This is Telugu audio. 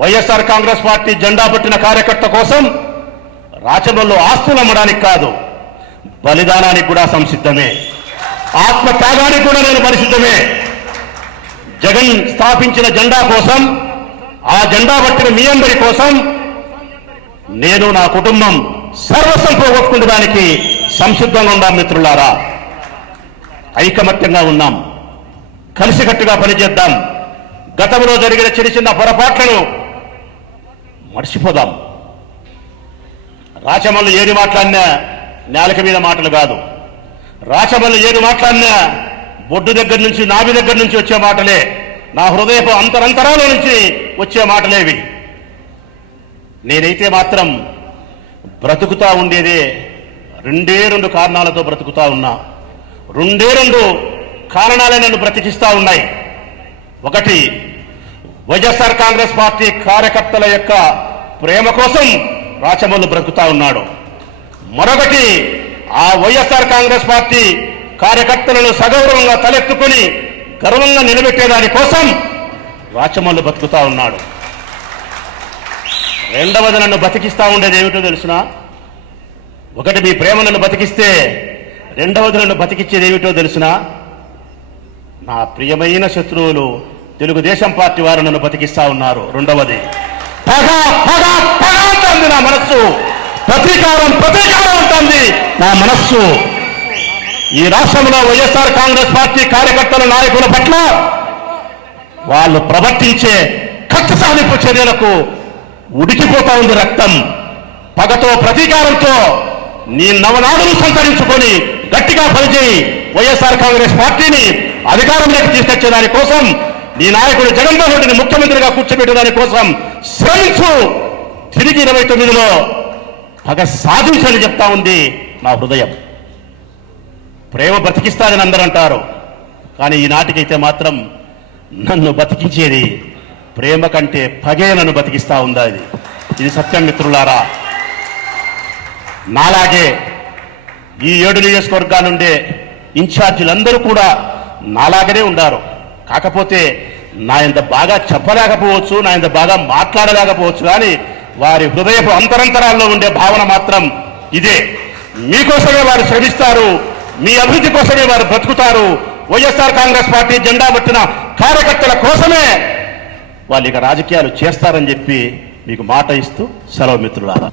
వైఎస్ఆర్ కాంగ్రెస్ పార్టీ జెండా పట్టిన కార్యకర్త కోసం రాచబల్లో ఆస్తులు అమ్మడానికి కాదు బలిదానానికి కూడా సంసిద్ధమే. ఆత్మ త్యాగానికి కూడా నేను పరిసిద్ధమే జగన్ స్థాపించిన జెండా కోసం ఆ జెండా పట్టిన మీ అందరి కోసం నేను నా కుటుంబం సర్వస్వం పోగొట్టుకుంటడానికి సంసిద్ధంగా ఉన్నాం మిత్రులారా. ఐకమత్యంగా ఉన్నాం. కలిసికట్టుగా పనిచేద్దాం. గతంలో జరిగిన చిన్న చిన్న పొరపాట్లను మర్చిపోదాం. రాచమల్లు ఏది మాట్లాడినా నేలక మీద మాటలు కాదు. రాచమల్లు ఏది మాట్లాడినా బొడ్డు దగ్గర నుంచి నాభి దగ్గర నుంచి వచ్చే మాటలే. నా హృదయపు అంతరంతరాల నుంచి వచ్చే మాటలేవి. నేనైతే మాత్రం బ్రతుకుతా ఉండేదే రెండే రెండు కారణాలతో బ్రతుకుతా ఉన్నా. రెండే రెండు కారణాలే నన్ను బ్రతికిస్తా ఉన్నాయి. ఒకటి వైఎస్ఆర్ కాంగ్రెస్ పార్టీ కార్యకర్తల యొక్క ప్రేమ కోసం రాచమల్లు బ్రతుకుతా ఉన్నాడు. మరొకటి ఆ వైఎస్ఆర్ కాంగ్రెస్ పార్టీ కార్యకర్తలను సగౌరవంగా తలెత్తుకుని గర్వంగా నిలబెట్టేదాని కోసం రాచమల్లు బతుకుతా ఉన్నాడు. రెండవది నన్ను బతికిస్తా ఉండేది ఏమిటో తెలుసునా? ఒకటి మీ ప్రేమ నన్ను బతికిస్తే రెండవది నన్ను బతికిచ్చేది ఏమిటో తెలుసునా? నా ప్రియమైన శత్రువులు తెలుగుదేశం పార్టీ వారు నన్ను బతికిస్తా ఉన్నారు. రెండవది పగ పగ పగ అంటుంది నా మనస్సు. ప్రతీకారం ప్రతీకారం అంటుంది నా మనస్సు. ఈ రాష్ట్రంలో వైఎస్ఆర్ కాంగ్రెస్ పార్టీ కార్యకర్తల నాయకుల పట్ల వాళ్ళు ప్రవర్తించే కక్ష సాధింపు చర్యలకు ఉడికిపోతా ఉంది రక్తం. పగతో ప్రతీకారంతో నీ నవనాడులు సంతరించుకొని గట్టిగా పనిచేయి. వైఎస్ఆర్ కాంగ్రెస్ పార్టీని అధికారంలోకి తీసుకొచ్చే దానికోసం నీ నాయకుడు జగన్మోహన్ రెడ్డిని ముఖ్యమంత్రిగా కూర్చోబెట్టడానికి కోసం శ్రమించు. తిరిగి ఇరవై తొమ్మిదిలో పగ సాధించని చెప్తా ఉంది నా హృదయం. ప్రేమ బతికిస్తాదని అందరూ అంటారు. కానీ ఈనాటికైతే మాత్రం నన్ను బతికించేది ప్రేమ కంటే పగే నన్ను బతికిస్తా ఉందా ఇది. ఇది సత్యం మిత్రులారా. నాలాగే ఈ ఏడు నియోజకవర్గాలుండే ఇన్ఛార్జీలందరూ కూడా నాలాగనే ఉండారు. కాకపోతే నా ఇంత బాగా చెప్పలేకపోవచ్చు నా ఇంత బాగా మాట్లాడలేకపోవచ్చు కానీ వారి హృదయపు అంతరంతరాల్లో ఉండే భావన మాత్రం ఇదే. మీకోసమే వారు శ్రమిస్తారు మీ అభివృద్ధి కోసమే వారు బ్రతుకుతారు. వైఎస్ఆర్ కాంగ్రెస్ పార్టీ జెండా పట్టిన కార్యకర్తల కోసమే వాళ్ళు ఇక రాజకీయాలు చేస్తారని చెప్పి మీకు మాట ఇస్తూ సెలవు మిత్రులారా.